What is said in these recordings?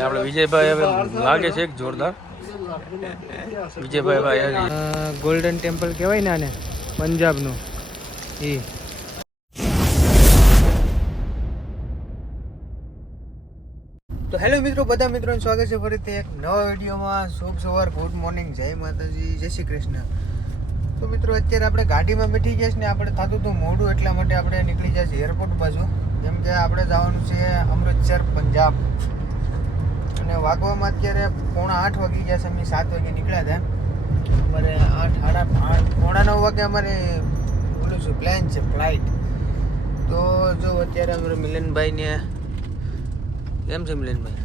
એટલે આપણે વિજયભાઈ હવે લાગે છે એક જોરદાર વિજયભાઈ ગોલ્ડન ટેમ્પલ કહેવાય ને આને પંજાબનું એ તો હેલો મિત્રો, બધા મિત્રોનું સ્વાગત છે ફરીથી એક નવા વિડીયોમાં. શુભ સવાર, ગુડ મોર્નિંગ, જય માતાજી, જય શ્રી કૃષ્ણ. તો મિત્રો અત્યારે આપણે ગાડીમાં બેઠી ગયા છે ને આપણે થતું હતું મોડું, એટલા માટે આપણે નીકળી જાય છે એરપોર્ટ બાજુ. જેમ કે આપણે જવાનું છે અમૃતસર, પંજાબ. અને વાગવામાં અત્યારે 7:45 વાગી ગયા છે. અમે 7 વાગે નીકળ્યા હતા. અમારે 8:30 વાગે અમારે બોલું છું પ્લાન છે ફ્લાઇટ. તો જો અત્યારે અમારે મિલનભાઈને કેમ છે મિલનભાઈ?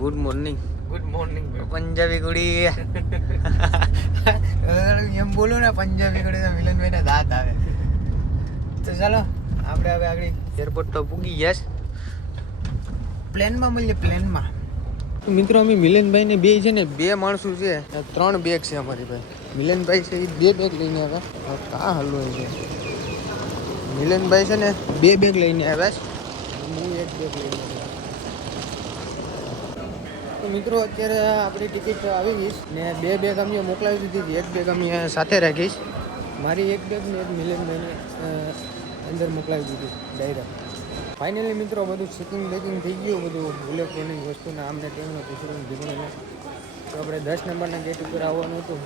Good morning. Good morning. Punjabi કુડી એમ બોલું ને પંજાબી કુડી તો મિલનભાઈને દાંત આવે. તો ચાલો આપણે હવે આગળ એરપોર્ટ તો પૂગી ગયા છે. પ્લેનમાં મળીએ, પ્લેનમાં. મિત્રો અમે મિલનભાઈને બે છે ને, બે માણસો છે, 3 બેગ છે અમારી ભાઈ. મિલનભાઈ છે એ 2 બેગ લઈને આવ્યા. કાં હલવું છે મિલનભાઈ છે ને 2 બેગ લઈને આવ્યા છે, હું 1 બેગ લઈને આવ્યા. તો મિત્રો અત્યારે આપણી ટિકિટ આવી ગઈ ને 2 બેગ અમે મોકલાવી દીધી. 1 બેગ અમે સાથે રાખીશ. મારી 1 બેગ ને 1 મિલનભાઈને અંદર મોકલાવી દીધી ડાયરેક્ટ. ફાઇનલી મિત્રો બધું ચેકિંગ બેકિંગ થઈ ગયું, બધું ઇલેક્ટ્રોનિક વસ્તુના આમને ટેમનું પૂછડું ભીગણું. તો આપણે 10 નંબરના ગેટ ઉપર આવવાનું હતું.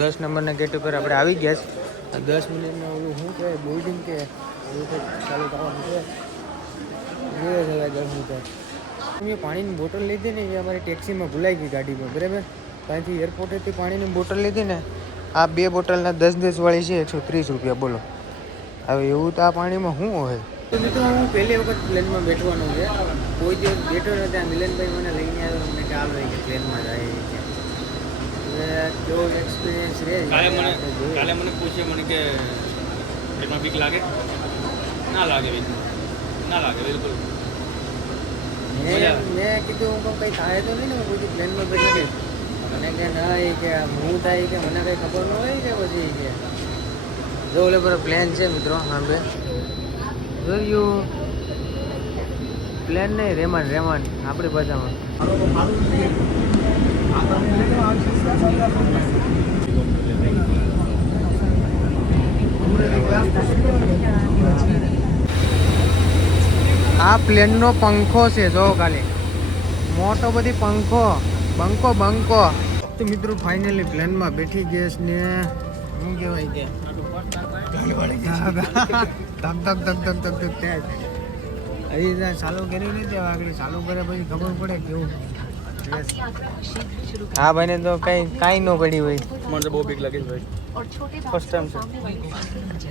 10 નંબરના ગેટ ઉપર આપણે આવી ગયા છે. 10 મિનિટમાં ઓલું શું કહેવાય બોર્ડિંગ કે એવું કંઈક ચાલુ કરવાનું છે. જોઈએ છે આગળ શું થાય. મેં પાણીની બોટલ લીધી ને એ અમારી ટેક્સીમાં ભૂલાઈ ગઈ ગાડીમાં, બરાબર. ત્યાંથી એરપોર્ટેથી પાણીની બોટલ લીધી ને, આ 2 બોટલના 10 વાળી છે, 130 રૂપિયા. બોલો હવે એવું તો આ પાણીમાં શું હોય? તો મિત્રો હું પહેલી વખત પ્લેનમાં બેઠવાનું છે. કોઈ દિવસ બેઠો નથી. આ મિલનભાઈ મને લઈને આવ્યો, અમને ચાલ રહી કે પ્લેનમાં જાય છે. હવે કેવો એક્સપિરિયન્સ રહે. કાલે મને પૂછે મને કે પ્લેનમાં બીક લાગે? ના લાગે, ના લાગે બિલકુલ. મેં કીધું હું કંઈ થાય તો નહીં ને, હું કોઈ પ્લેનમાં બેઠો નહીં. મને કે ના એ કે હું થાય કે મને કંઈ ખબર ન હોય કે પછી કે જો ઓલે પર પ્લેન છે મિત્રો. હા બે જોયું પ્લેન નહીં, રેમાન આપણી ભાષામાં. આ પ્લેનનો પંખો છે, જો ખાલી મોટો બધી બંકો. તો મિત્રો ફાઇનલી પ્લેનમાં બેઠી ગેસ ને શું કહેવાય કે હજી ચાલુ કર્યું નથી. આગળ ચાલુ કરે પછી ખબર પડે કેવું. હા ભાઈ ને તો કાંઈ ન પડી હોય. મને તો બહુ બીક લાગે છે ભાઈ, ફર્સ્ટ ટાઈમ છે.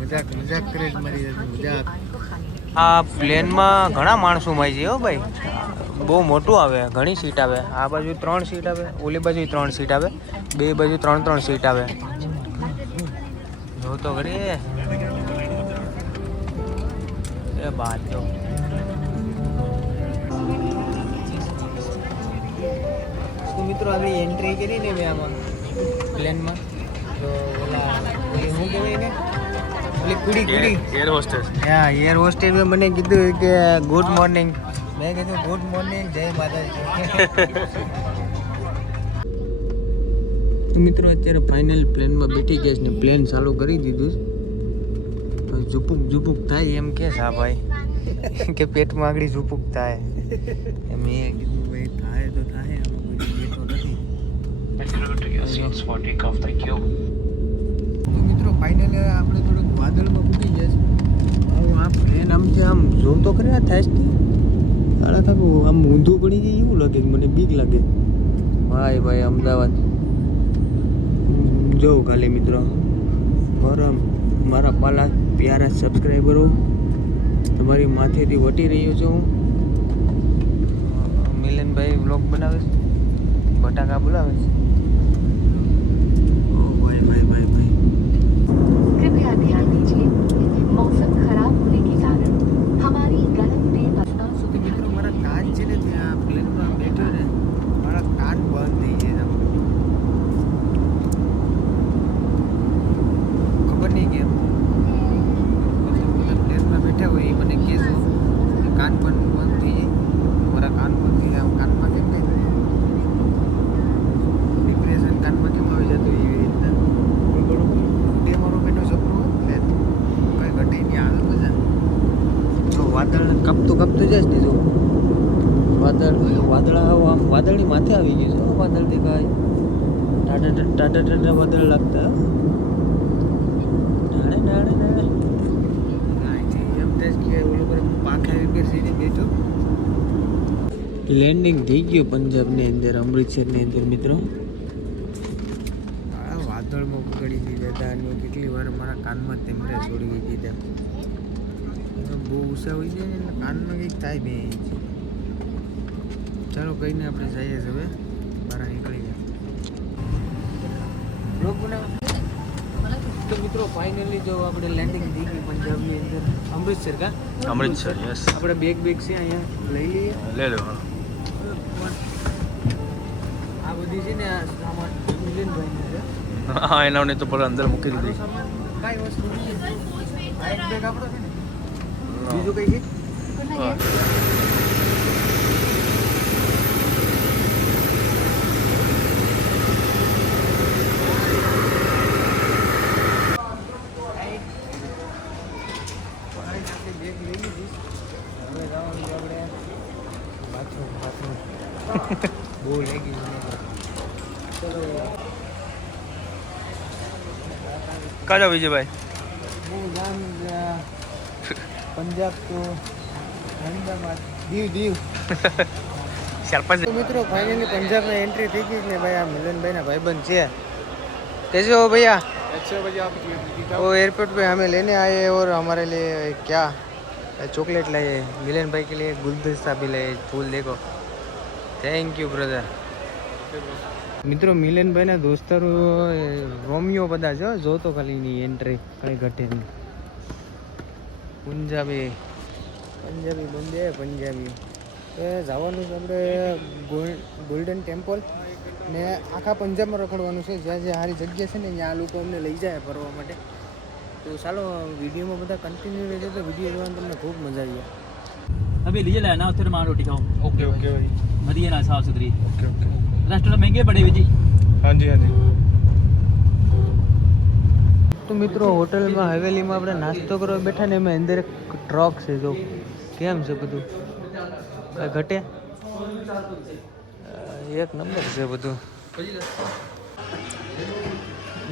મજાક કરે જ મારી મજાક. આ પ્લેનમાં ઘણા માણસો માં છે હો ભાઈ. બહુ મોટું આવે, ઘણી સીટ આવે. આ બાજુ 3 સીટ આવે, ઓલી બાજુ 3 સીટ આવે, બે બાજુ 3 સીટ આવે. જો તો કરી એ બાત જો. તો મિત્રો આવી એન્ટ્રી કરી ને મેં આમાં પ્લેનમાં. તો ઓલા શું કહેવાય ને, ઓલી કુડી એર હોસ્ટેસ. હા, એર હોસ્ટેસ મને કીધું કે ગુડ મોર્નિંગ. મેં કીધું ગુડ મોર્નિંગ, જય માતાજી. મિત્રો અત્યારે ફાઇનલ પ્લેનમાં બેઠી ગયા છે ને પ્લેન ચાલુ કરી દીધું છે. ઝુપુક થાય એમ કે છે ભાઈ કે પેટમાં આગળ ઝુપુક થાય. મેં કીધું ભાઈ થાય તો થાય, આમાં કોઈ બેઠો નથી. તો મિત્રો ફાઇનલી આપણે થોડુંક વાદળમાં ફૂટી જાય છે. આ પ્લેન આમથી આમ જોઉં તો ખરી થાય છે તારા થાકું આમ ઊંધું પડી જાય એવું લાગે, મને બીક લાગે. ભાઈ અમદાવાદ જોઉં ખાલી મિત્રો. મારા પાલા પ્યારા સબસ્ક્રાઈબરો, તમારી માથેથી વટી રહ્યો છું હું. મિલનભાઈ વ્લોગ બનાવે છે, બટાકા બોલાવે છે. ઓ ભાઈ कृपया ध्यान दीजिए, मौसम खराब होने के कारण हमारी गलत ट्रेन મિત્રો મારા કાન છે ને ત્યાં પ્લેનમાં બેઠો ને મારા કાન બંધ થઈ ગયા. ખબર નહીં કેમ પ્લેનમાં બેઠા હોય એ મને કહેજો કાન બંધ થઈ જાય. મારા કાન જબરજસ્ત જો વાદળા આમ વાદળની માથે આવી ગયું છે વાદળ દેખાય ટાટા ટાટા ટાટા વાદળ લાગતા ડાણે ડાણે ડાણે એમ દેશ કે ઓલો પર પાંખે આવી સીધી બેઠો લેન્ડિંગ થઈ ગયું પંજાબની અંદર અમૃતસરની અંદર મિત્રો આ વાદળમાં પકડી દીધા હતા અને કેટલી વાર મારા કાનમાં તેમને છોડી દીધા બહુ ઉષા હોય છે ને એટલે કાનમાં કંઈક થાય બે ચાલો કહીને આપણે જઈએ છીએ હવે બહાર નીકળી ગયા બ્લોગ બનાવ તો મિત્રો ફાઇનલી જો આપણે લેન્ડિંગ થઈ ગઈ પંજાબની અંદર અમૃતસર કા અમૃતસર યસ આપણે બેગ છે અહીંયા લઈ લઈએ લે લો આ બધી છે ને આ સામાન મિલિયનભાઈને છે હા એના તો પર અંદર મૂકી દીધી કાંઈ વસ્તુ નહીં આ એક બેગ આપણો છે ને બીજું કઈ છે બેગ લઈ લીધી હવે જવાનું છે આપણે બાથરૂમ બહુ લાગી ચલો કાજો વિજયભાઈ હું જામ પંજાબ તો અહેમદાબાદ દીવ ચાર-પાંચ तो मित्रों फाइनली पंजाब में एंट्री थी कि ने भाई आ मिलन भाई ना भाईबंद છે कैसे हो भैया अच्छे भैया आप वो एयरपोर्ट पे हमें लेने आए हैं और हमारे लिए क्या चॉकलेट लाए मिलन भाई के लिए गुलदस्ता भी लाए फूल देखो थैंक यू ब्रदर મિત્રો મિલનભાઈના દોસ્તારો રોમિયો બધા છે જો તો ખાલીની એન્ટ્રી કંઈ ઘટે નહીં પંજાબી બંદે પંજાબી એ જવાનું છે આપણે ગોલ્ડન ટેમ્પલ ને આખા પંજાબમાં રખડવાનું છે જ્યાં જ્યાં સારી જગ્યા છે ને ત્યાં આ લોકો અમને લઈ જાય ફરવા માટે તો ચાલો વિડીયોમાં બધા કન્ટિન્યુ રહેજો તો વિડીયો જોવાની તમને ખૂબ મજા આવી જાય अभी लीजिए लेना फिर वहाँ रोटी खाओ ओके ओके भाई बढ़िया ना साफ सुथरी ओके ओके रेस्टोरेंट महंगे पड़े हुए जी हाँ जी हाँ जी તો મિત્રો હોટલમાં હવેલીમાં આપણે નાસ્તો કરવા બેઠા ને એમાં અંદર એક ટ્રક છે જો કેમ છે બધું કાંઈ ઘટે એક નંબર છે બધું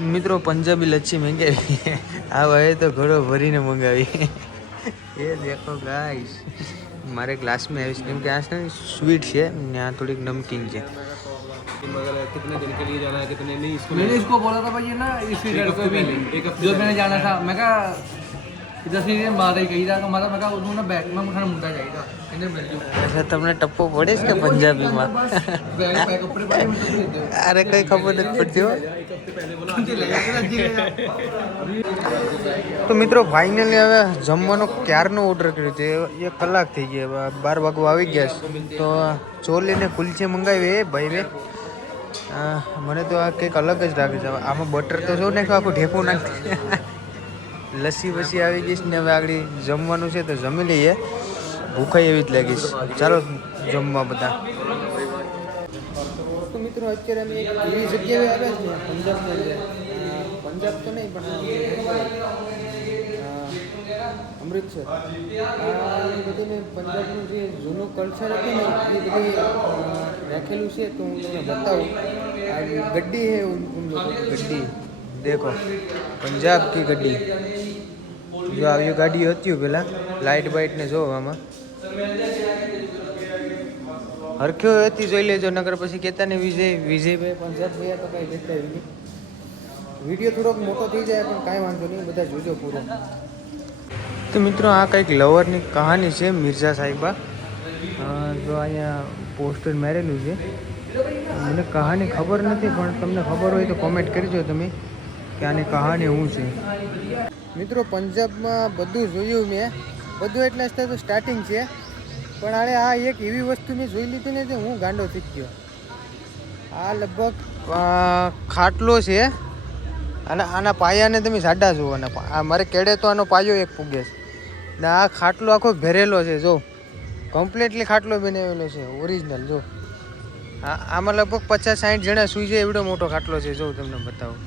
મિત્રો પંજાબી લચ્છી મંગાવી આ ભાઈ તો ઘડો ભરીને મંગાવી એ દેખો ગાઈસ મારે ગ્લાસમાં આવીશ કેમ કે આ છે ને સ્વીટ છે ને આ થોડીક નમકીન છે कितने दिन के लिए जाना है कितने नहीं इसको मैंने इसको बोला था भाई ये ना इसी एक हफ्ते पहले एक हफ्ते जो मैंने जाना था मैं कहा 10 दिन बाद ही कही था हमारा मैं कहा उन्होंने बैग में खाना मुंडा चाहिए इन्हें मिल जू અચ્છા તમને ટપ્પો પડે છે કે પંજાબીમાં बैग पैक कपड़े पड़े मुझे दे दो અરે કઈ ખબર નથી પડતી હો તો મિત્રો ફાઇનલી હવે જમવાનો ક્યારનો ઓર્ડર કર્યો છે 1 કલાક થઈ ગયા 12 વાગવા આવી ગયા છે તો ચોલીને કુલચે મંગાવી ભાઈ બે મને તો આ કંઈક અલગ જ લાગે છે આમાં બટર તો જો નાખ્યું આખું ઢેફું નાખી લસ્સી વસી આવી ગઈ છે ને હવે આગળ જમવાનું છે તો જમી લઈએ ભૂખાઈ એવી જ લાગીશ ચાલો જમવા બધા તો મિત્રો અત્યારે અમે એવી જગ્યાએ આવ્યા છીએ પંજાબ તો નહીં પણ અમૃતસર આ બધીને પંજાબનું જે જૂનું કલ્ચર હતું ને એ બધી રાખેલું છે તો હું તમને બતાવું આ ગड्डी है उन लोगों की गड्डी देखो पंजाब की गड्डी जो આવી ગાડીઓ હતી પેલા લાઇટ બાઇટ ને જો આમાં હરખ્યો હતી જોઈ લેજો નગર પછી કહેતા ને વિજયભાઈ પંજાબ ગયા તો કાંઈ દેખાય નહીં વિડીયો થોડોક મોટો થઈ જાય પણ કાંઈ વાંધો નહીં બધા જોજો પૂરો તો મિત્રો આ કંઈક લવરની કહાની છે મિર્ઝા સાહિબા જો અહીંયા પોસ્ટર મારેલું છે મને કહાની ખબર નથી પણ તમને ખબર હોય તો કોમેન્ટ કરજો તમે કે આની કહાની શું છે મિત્રો પંજાબમાં બધું જોયું મેં બધું એટલે તો સ્ટાર્ટિંગ છે પણ આને આ એક એવી વસ્તુ મેં જોઈ લીધી ને તે હું ગાંડો થઈ ગયો આ લગભગ ખાટલો છે અને આના પાયાને તમે સાડા જુઓ અને આ મારે કેડે તો આનો પાયો એક પૂગે છે ને આ ખાટલો આખો ભરેલો છે જો કમ્પ્લીટલી ખાટલો બનાવેલો છે ઓરિજિનલ જો આમાં લગભગ 50-60 જણા સૂઈ જાય એવડો મોટો ખાટલો છે જો તમને બતાવું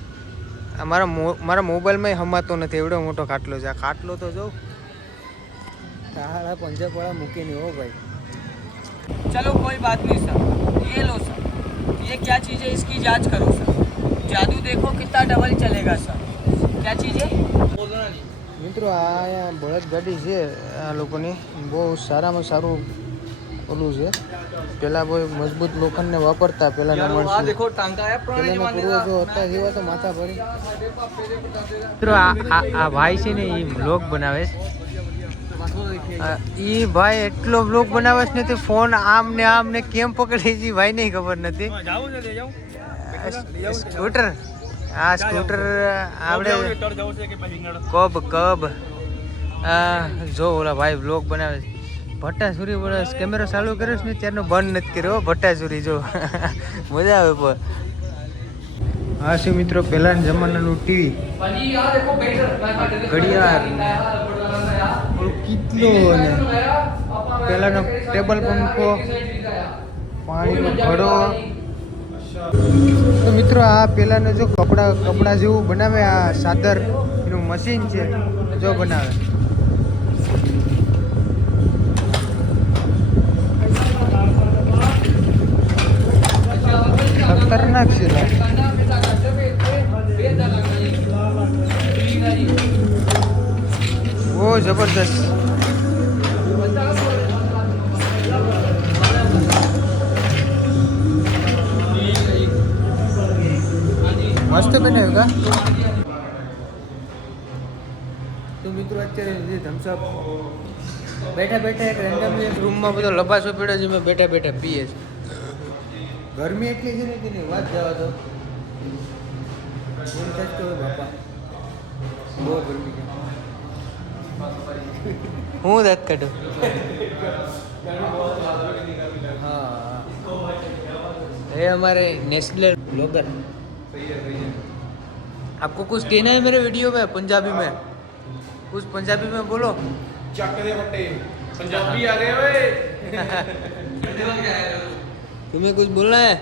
આ મારા મોબાઈલમાં હમાતો નથી એવડો મોટો ખાટલો છે આ ખાટલો તો જો સાડા પંજાબવાળા મૂકી નહીં હો ભાઈ. चलो कोई बात नहीं सर, ये लो सर, ये क्या चीज़ है इसकी जांच करो सर, जादू देखो कितना डबल चलेगा सर, क्या चीज़ है? મિત્રો આ અહીંયા બળદ ગાડી છે આ લોકોની, બહુ સારામાં સારું ઓલું છે. પહેલાં બહુ મજબૂત લોખંડને વાપરતા પહેલાંના આ માણસો. દેખો ટાંકા આયા પુરાણે પહેલાંના જમાને પૂર્વજો હતા જેવા તો માથા ભરી. મિત્રો આ ભાઈ છે ને એ વ્લોગ બનાવે છે. એ ભાઈ એટલો વ્લોગ બનાવે છે ને તે ફોન આમ ને કેમ પકડે છે ભાઈ નહીં ખબર નથી. સ્કૂટર આ સ્કૂટર આપણે કબ જો ઓલા ભાઈ વ્લોગ બનાવે છે. ભટ્ટાસુરી બોલે કેમેરો ચાલુ કર્યો છે ને ત્યારનો બંધ નથી કર્યો. ભટ્ટાસુરી જો મજા આવે પણ. હા શું મિત્રો, પહેલાના જમાનાનું ટીવી, ભાજી આ દેખો બેટર ઘડિયાળ, કેટલો ને પહેલાનો ટેબલ પંખો, પાણીનો ઘડો. તો મિત્રો આ પહેલાનો જો કપડા જેવું બનાવે આ ચાદર એનું મશીન છે જો બનાવે. ખતરનાક છે. બહુ જબરદસ્ત. મસ્ત બનાવ્યું કા. તો મિત્રો અત્યારે જે થમ્સઅપ બેઠા એક રેન્ડમલી એક રૂમમાં બધો લબાસો પડ્યો છે, મેં બેઠા પીએ છે. ગરમી એટલી છે ને તેની વાત જવા દો. એમ થાય કે બાપા બહુ ગરમી છે. હું દાંત કાઢું. हाँ ये हमारे नेस्ले ब्लॉगर. आपको कुछ कहना है मेरे वीडियो में पंजाबी में? कुछ पंजाबी में बोलो. ਚੱਕ ਦੇ ਵੱਟੇ ਪੰਜਾਬੀ ਆ ਗਏ ਓਏ. तुम्हें कुछ बोलना है?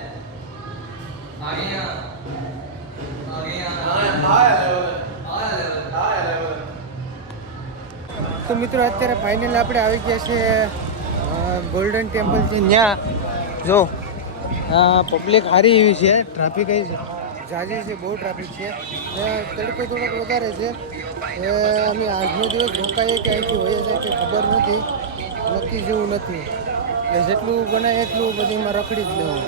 તો મિત્રો અત્યારે ફાઇનલ આપણે આવી ગયા છે ગોલ્ડન ટેમ્પલ છે ત્યાં. જો પબ્લિક સારી એવી છે, ટ્રાફિક જાજી છે, બહુ ટ્રાફિક છે. તડકો થોડોક વધારે છે. અમે આજનો દિવસ રોકાઈએ કે અહીંથી હોઈએ જાય કે ખબર નથી, નક્કી જેવું નથી. એટલે જેટલું બનાય એટલું બધીમાં રખડી જ લેવું,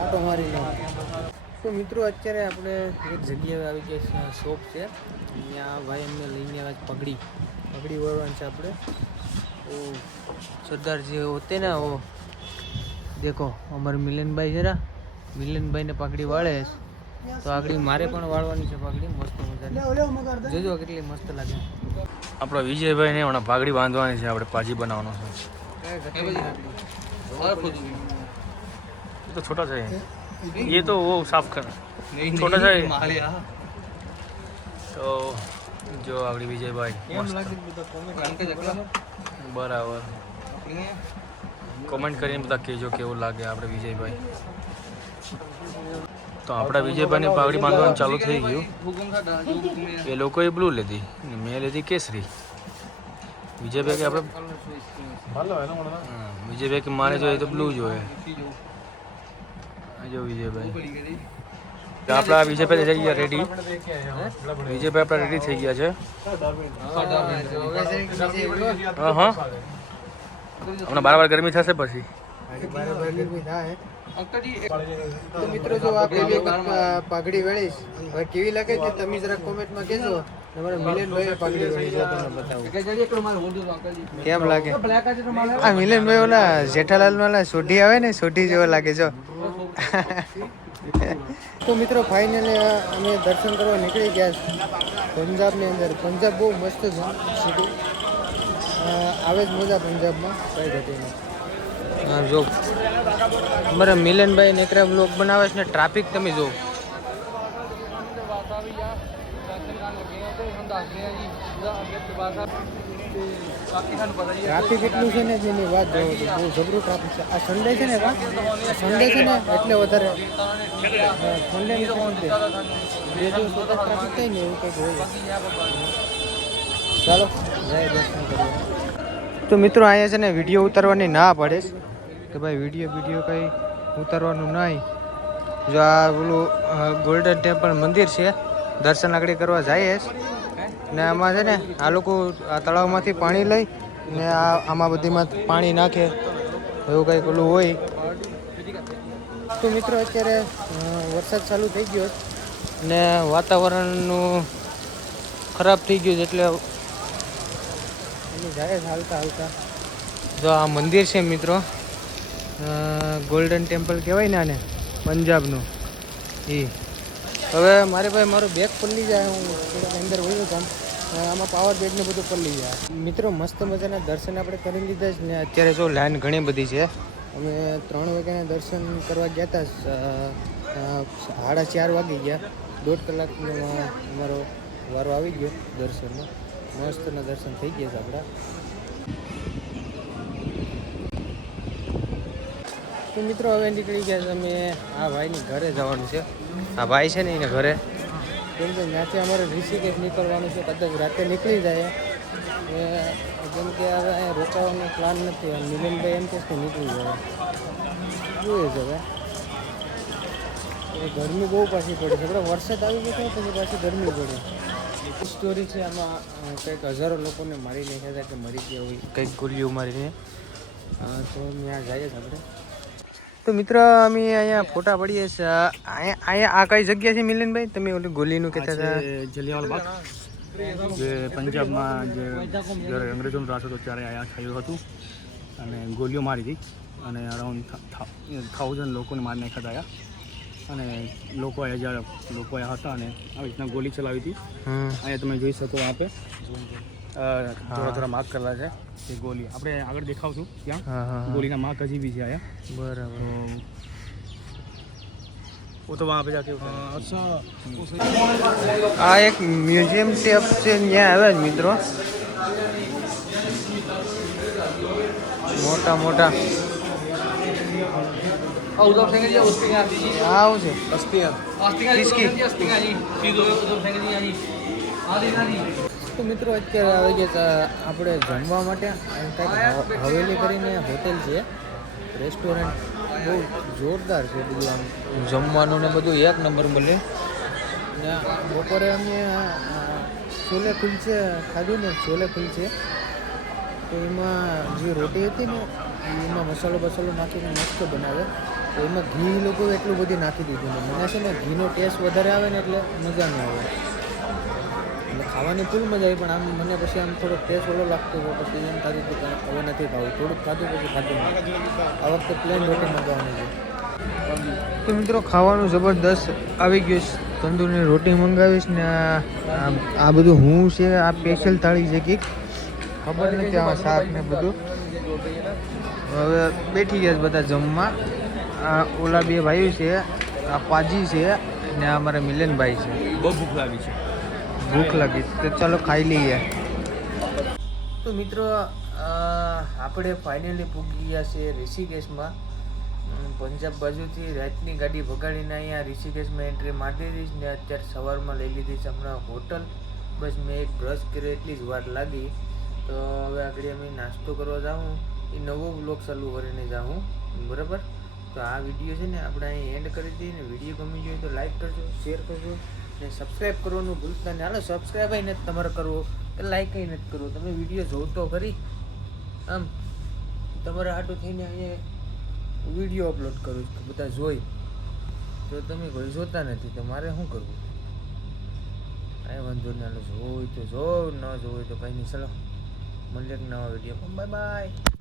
આટો મારી લેવું. તો મિત્રો અત્યારે આપણે એક જગ્યાએ આવી ગયા શોપ છે, ત્યાં ભાઈ અમને લઈને આવ્યા પગડી વળવાની છે આપણે. ઓ સરદાર जी होते ना वो देखो અમારે મિલનભાઈ છે ને, મિલનભાઈને પગડી વાળે તો આગળ મારે પણ વાળવાની છે પગડી. મસ્ત મજાની જોજો કેટલી મસ્ત લાગે. આપણા વિજયભાઈ ને હમણાં પાઘડી બાંધવાની છે, આપણે પાજી બનાવવાનો છે. ये तो छोटा सा है, ये तो वो साफ कर छोटा सा है. તો જો આપણી વિજયભાઈ બરાબર કોમેન્ટ કરીને બધા કહેજો કેવું લાગે આપણે વિજયભાઈ. તો આપણા વિજયભાઈની પાઘડી બાંધવાનું ચાલુ થઈ ગયું. એ લોકોએ બ્લુ લીધી ને મેં લીધી કેસરી. વિજયભાઈ કે આપણે વિજયભાઈ કે મારે જોઈએ તો બ્લુ જોઈએ. જો વિજયભાઈ આપણા વિજયભાઈ થઈ ગયા રેડી. વિજયભાઈ આપણા રેડી થઈ ગયા છે. હા હા હમણાં બાર ગરમી થશે પછી. તો મિત્રો જો આ પાઘડી વેળીશ કેવી લાગે છે તમે જરા કોમેન્ટમાં કહેજો. તમારા મિલનભાઈ પાઘડી વેળી છે તમને બતાવું કેમ લાગે. આ મિલનભાઈ ઓલા જેઠાલાલ વાળા સોઢી આવે ને, સોઢી જેવો લાગે છો. તો મિત્રો ફાઇનલી અમે દર્શન કરવા નીકળી ગયા પંજાબની અંદર. પંજાબ બહુ મસ્ત છે સિટી, આવે જ મજા પંજાબમાં કઈ ઘટી નહીં. હા જો અમારા મિલનભાઈ નેકરા બ્લોગ બનાવે છે ને ટ્રાફિક તમે જો. ટ્રાફિક એટલું છે ને જેની વાત જોવો તો બહુ જબરું ટ્રાફિક છે. આ સન્ડે છે ને સન્ડે છે ને એટલે વધારે સન્ડે બે દિવસ વધારે ટ્રાફિક થાય ને એવું કંઈક હોય. ચાલો જય દર્શન કરીએ. તો મિત્રો અહીંયા છે ને વિડીયો ઉતારવાની ના પડે કે ભાઈ વિડીયો કંઈ ઉતારવાનું નહીં. જો આ પેલું ગોલ્ડન ટેમ્પલ મંદિર છે, દર્શન આગળ કરવા જઈએ ને આમાં છે ને આ લોકો આ તળાવમાંથી પાણી લઈ ને આમાં બધીમાં પાણી નાખે એવું કંઈક પેલું હોય. તો મિત્રો અત્યારે વરસાદ ચાલુ થઈ ગયો ને વાતાવરણનું ખરાબ થઈ ગયું છે એટલે અમે જાય હાલતા હાલતા. જો આ મંદિર છે મિત્રો, ગોલ્ડન ટેમ્પલ કહેવાય ને આને, પંજાબનું. એ હવે મારે ભાઈ મારો બેગ પલળી જાય, હું થોડાક અંદર વયો જામ, આમાં પાવર બેગ ને બધું પલળી જાય. મિત્રો મસ્ત મજાના દર્શન આપણે કરી લીધા છે ને અત્યારે જો લાઈન ઘણી બધી છે. અમે 3 વાગ્યાના દર્શન કરવા ગયા હતા, 4:30 વાગી ગયા. 1.5 કલાકનો અમારો વારો આવી ગયો દર્શનનો. મસ્તના દર્શન થઈ ગયા છે આપણા. તો મિત્રો હવે નીકળી ગયા છે અમે. આ ભાઈની ઘરે જવાનું છે. આ ભાઈ છે ને એને ઘરે, કેમ કે ત્યાંથી અમારે ઋષિકેશ નીકળવાનું છે. કદાચ રાતે નીકળી જાય કેમ કે હવે અહીંયા રોકાવાનો પ્લાન નથી. મિલનભાઈ એમ કહે કે નીકળી જાય. જોઈએ છે હવે. ગરમી બહુ પાછી પડે છે. આપણે વરસાદ આવી ગયો પછી પાછી ગરમી પડે. સ્ટોરી છે આમાં, કંઈક હજારો લોકોને મારી નાખ્યા હતા કે મરી ગયા હોય, કંઈક ગોલીઓ મારીને. તો ત્યાં જઈએ જ આપણે. તો મિત્ર અમે અહીંયા ફોટા પડીએ છીએ. અહીંયા આ કઈ જગ્યા છે મિલનભાઈ? તમે ઓલી ગોલીનું કહેતા હતા. જલિયાવાલા બાગ, જે પંજાબમાં જે જ્યારે અંગ્રેજોનો રાજ હતો ત્યારે અહીંયા થયું હતું અને ગોલીઓ મારી હતી અને અરાઉન્ડ 1000 લોકોને મારી નાખ્યા હતા. અને લોકો અહીંયા હતા અને આવી રીતના ગોલી ચલાવી હતી. અહીંયા તમે જોઈ શકો આપે થોડા માર્ક કરેલા છે. એ ગોલી આપણે આગળ દેખાવશું ત્યાં ગોલીના માર્ક હજી બી છે અહીંયા. બરાબર. वो तो वहाँ पे जाके આ એક મ્યુઝિયમ ટેપ છે, ત્યાં આવ્યા જ મિત્રો. મોટા મોટા उधर फेंक दिया उसके यहाँ આવું છે. अस्तियाँ किसकी? अस्तियाँ जी सीधो उधर फेंक दिया जी आधी नाली. તો મિત્રો અત્યારે આવી ગયા આપણે જમવા માટે. કંઈક હવેલી કરીને હોટેલ છે, રેસ્ટોરન્ટ. બહુ જોરદાર છે બધું, આમ જમવાનું ને બધું એક નંબર મળે. ને બપોરે અમે છોલે કુલચે ખાધું ને, છોલે કુલચે. તો એમાં જે રોટી હતી ને એમાં મસાલો નાખીને મસ્ત બનાવે. તો એમાં ઘી લોકો એટલું બધું નાખી દીધું ને મને છે ને ઘીનો ટેસ્ટ વધારે આવે ને એટલે મજા ન આવે. એટલે ખાવાની ફૂલ મજા આવી, પણ આમ મને પછી આમ થોડોક ટેસ્ટ ઓલો લાગતો હતો. પછી એમ થતું હતું કે હવે નથી ખાવું. થોડુંક ખાધું પછી ખાધું નહીં. આ વખતે પ્લેન રોટી મંગાવવાની છે. તો મિત્રો ખાવાનું જબરદસ્ત આવી ગયું છે. તંદૂરની રોટી મંગાવીશ ને આ બધું હું છે. આ સ્પેશિયલ થાળી છે કંઈક ખબર નથી, આમાં શાક ને બધું. હવે બેઠી ગયા છે બધા જમવા. આ ઓલા બે ભાઈઓ છે, આ પાજી છે ને આ અમારા મિલનભાઈ છે. બહુ ભૂખ લાગી છે. ભૂખ લાગી તો ચાલો ખાઈ લઈએ. તો મિત્રો આપણે ફાઇનલી પૂગી ગયા છે ઋષિકેશમાં. પંજાબ બાજુથી રાતની ગાડી ભગાડીને અહીંયા ઋષિકેશમાં એન્ટ્રી મારી દીધી ને અત્યારે સવારમાં લઈ લીધી છે હમણાં હોટલ. બસ મેં એક બ્રશ કર્યો એટલી જ વાર લાગી. તો હવે આગળ અમે નાસ્તો કરવા જાઉં, એ નવો બ્લોગ ચાલુ કરીને જાઉં. બરાબર. તો આ વિડીયો છે ને આપણે અહીં એન્ડ કરી દઈએ. ને વિડીયો ગમી જોઈએ તો લાઈક કરજો, શેર કરજો ને સબસ્ક્રાઈબ કરવાનું ભૂલતા નહીં. હાલો સબસ્ક્રાઈબ નથી તમારે કરવો કે લાઈક નથી કરવો. તમે વિડીયો જોતો ખરી, આમ તમારા હાટું થઈને અહીંયા વિડીયો અપલોડ કરું છું બધા જોઈ, તો તમે કોઈ જોતા નથી તો મારે શું કરવું? કાંઈ વાંધો ના, જોવું તો જો, ન જોવું તો કંઈ નહીં. ચલો મળીએ એક નવા વિડીયો. Bye bye.